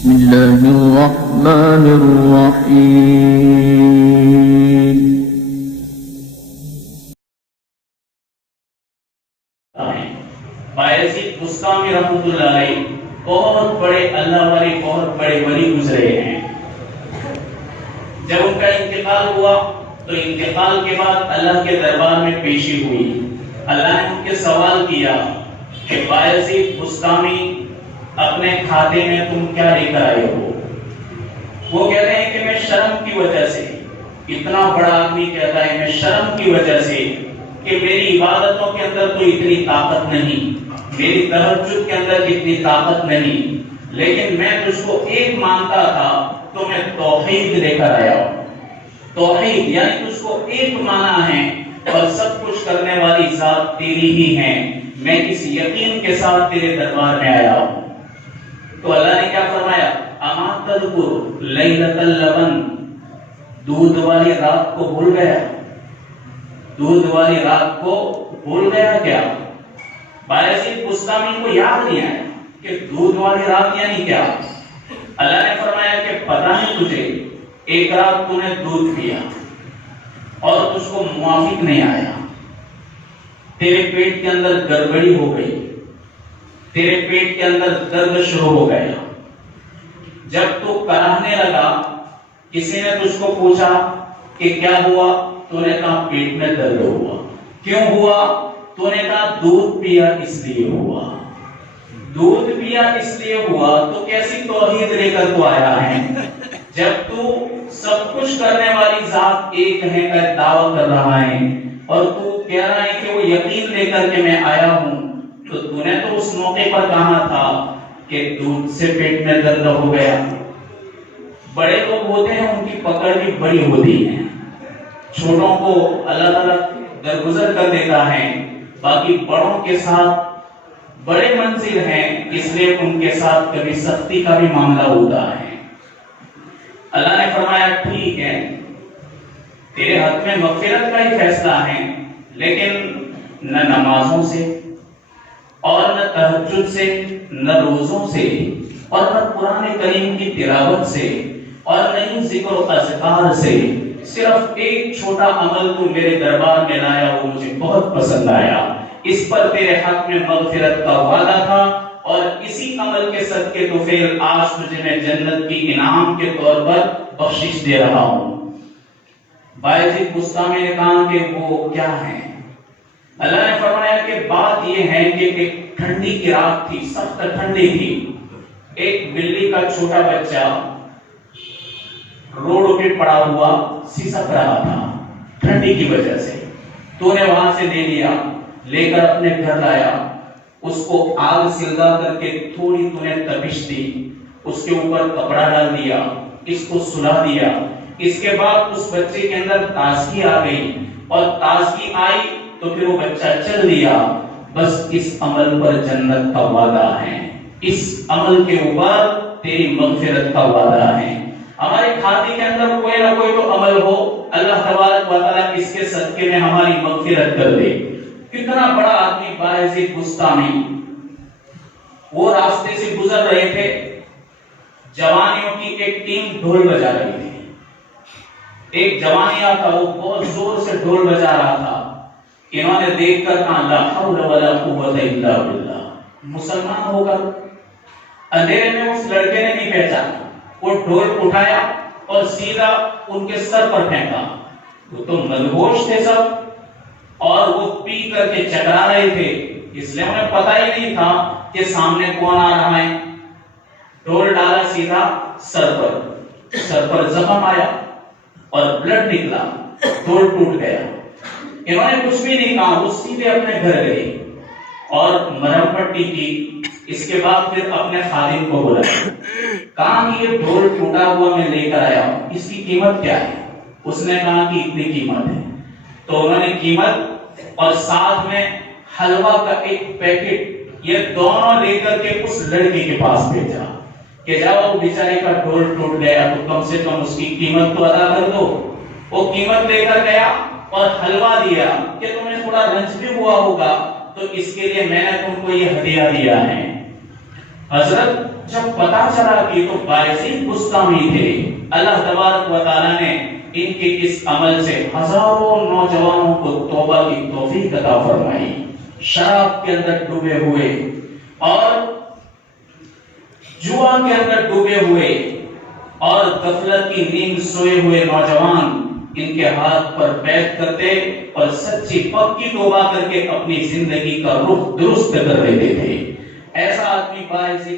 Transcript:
بسم اللہ الرحمن الرحیم. بایزید بستامی رحمۃ اللہ علیہ بہت بڑے اللہ والے بہت بڑے ولی گزرے ہیں. جب ان کا انتقال ہوا تو انتقال کے بعد اللہ کے دربار میں پیشی ہوئی. اللہ نے ان کے سوال کیا کہ بایزید بستامی اپنے کھاتے میں تم کیا لے کر آئے ہو؟ وہ کہتے ہیں کہ میں شرم کی وجہ سے، اتنا بڑا آدمی کہتا ہے میں شرم کی وجہ سے کہ میری عبادتوں کے اندر تو اتنی طاقت نہیں، میری تہجد کے اندر اتنی طاقت نہیں، لیکن میں تجھ کو ایک مانتا تھا تو میں توحید لے کر آیا ہوں. توحید یعنی تجھ کو ایک مانا ہے اور سب کچھ کرنے والی ذات تیری ہی ہے. میں اس یقین کے ساتھ تیرے دربار میں آیا ہوں. تو اللہ نے کیا فرمایا؟ اما تذکر لیلۃ اللبن، دودھ والی رات کو بھول گیا؟ دودھ والی رات کو بھول گیا کیا؟ بایزید بستامی کو یاد نہیں آیا کہ دودھ والی رات یعنی کیا؟ اللہ نے فرمایا کہ پتہ ہے تجھے، ایک رات تو نے دودھ پیا اور تجھ کو موافق نہیں آیا، تیرے پیٹ کے اندر گڑبڑی ہو گئی، تیرے پیٹ کے اندر درد شروع ہو گیا. جب تو کراہنے لگا، کسی نے تجھ کو پوچھا کہ کیا ہوا؟ تو نے کہا پیٹ میں درد ہوا. کیوں ہوا؟ تو نے کہا دودھ پیا اس لیے ہوا. دودھ پیا اس لیے ہوا. تو کیسی توحید لے کر تو آیا ہے جب تو سب کچھ کرنے والی ذات ایک ہے کا دعویٰ کر رہا ہے اور تو کہہ رہا ہے کہ وہ یقین لے کر کے میں آیا ہوں. تو تو نے تو اس موقع پر کہا تھا کہ دودھ سے پیٹ میں درد ہو گیا. بڑے لوگ ہوتے ہیں ان کی پکڑ بھی بڑی ہوتی ہے، چھوٹوں کو اللہ تعالیٰ درگزر کر دیتا ہے، باقی بڑوں کے ساتھ بڑے منزل ہیں، اس لیے ان کے ساتھ کبھی سختی کا بھی معاملہ ہوتا ہے. اللہ نے فرمایا ٹھیک ہے، تیرے حق میں مغفرت کا ہی فیصلہ ہے، لیکن نہ نمازوں سے اور نہ تہجد سے، نہ روزوں سے اور نہ قرآن کریم کی تلاوت سے اور نہ ہی ذکر و اذکار سے، صرف ایک چھوٹا عمل تو میرے دربار میں لایا، وہ مجھے بہت پسند آیا. اس پر تیرے حق میں مغفرت کا وعدہ تھا اور اسی عمل کے صدقے تو پھر آج تجھے میں جنت کی انعام کے طور پر بخشش دے رہا ہوں. بایزید بستامی نے کہا کہ وہ کیا ہے؟ اللہ نے فرمایا کہ بات یہ ہے کہ ایک ٹھنڈی کی رات تھی، سخت ٹھنڈی تھی. ایک بلی کا چھوٹا بچہ روڈ پہ پڑا ہوا سسک رہا تھا ٹھنڈی کی وجہ سے. تو نے وہاں سے لے لیا، لے کر اپنے گھر لایا، اس کو آگ سلگا کر کے تھوڑی تو نے تپش دی، اس کے اوپر کپڑا ڈال دیا، اس کو سلا دیا. اس کے بعد اس بچے کے اندر تازگی آ گئی اور تازگی آئی تو پھر وہ بچہ چل دیا. بس اس عمل پر جنت کا وعدہ ہے، اس عمل کے اوپر تیری مغفرت کا وعدہ ہے. ہمارے کھاتے کے اندر کوئی نہ کوئی تو عمل ہو، اللہ تبارک و تعالیٰ اس کے صدقے میں ہماری مغفرت کر دے. کتنا بڑا آدمی بایزید بستامی، وہ راستے سے گزر رہے تھے، جوانیوں کی ایک ٹیم ڈھول بجا رہی تھی. ایک جوانیہ تھا، وہ بہت زور سے ڈھول بجا رہا تھا. انہوں نے دیکھ کر کہا لا حول ولا قوت الا باللہ. مسلمان ہو کر اندھیرے میں اس لڑکے نے نہیں پہچانا، وہ ڈھول اٹھایا اور سیدھا ان کے سر پر پھینکا. وہ تو مدہوش تھے سب اور وہ پی کر کے چکرا رہے تھے، اس لیے انہیں پتہ ہی نہیں تھا کہ سامنے کون آ رہا ہے. ڈھول ڈالا سیدھا سر پر زخم آیا اور بلڈ نکلا، ڈھول ٹوٹ گیا. انہوں نے کچھ بھی نہیں کہا، وہ سیدھے اپنے گھر گئے اور مرہم پٹی کی. اس کے بعد پھر اپنے خادم کو بلایا، کہا کہ یہ ڈھول ٹوٹا ہوا میں لے کر آیا ہوں، اس کی قیمت کیا ہے؟ اس نے کہا کہ اتنی قیمت ہے. تو انہوں نے قیمت اور ساتھ میں حلوہ کا ایک پیکٹ یہ دونوں لے کر کے اس لڑکی کے پاس بھیجا کہ جب وہ بیچارے کا ڈھول ٹوٹ گیا تو کم سے کم اس کی قیمت تو ادا کر دو. وہ قیمت لے کر گیا اور حلوہ دیا کہ تمہیں تھوڑا رنج بھی ہوا ہوگا تو اس کے لیے میں نے تم کو یہ ہدیہ دیا ہے. حضرت جب پتا چلا کہ تو باعث بستانی تھے، اللہ تبارک و تعالیٰ نے ان کے اس عمل سے ہزاروں نوجوانوں کو توبہ کی توفیق عطا فرمائی۔ شراب کے اندر ڈوبے ہوئے اور جوا کے اندر ڈوبے ہوئے اور غفلت کی نیند سوئے ہوئے نوجوان ان کے ہاتھ پر بیعت کرتے اور سچی پکی توبہ کر کے اپنی زندگی کا رخ درست کر دیتے تھے۔ ایسا آدمی باعث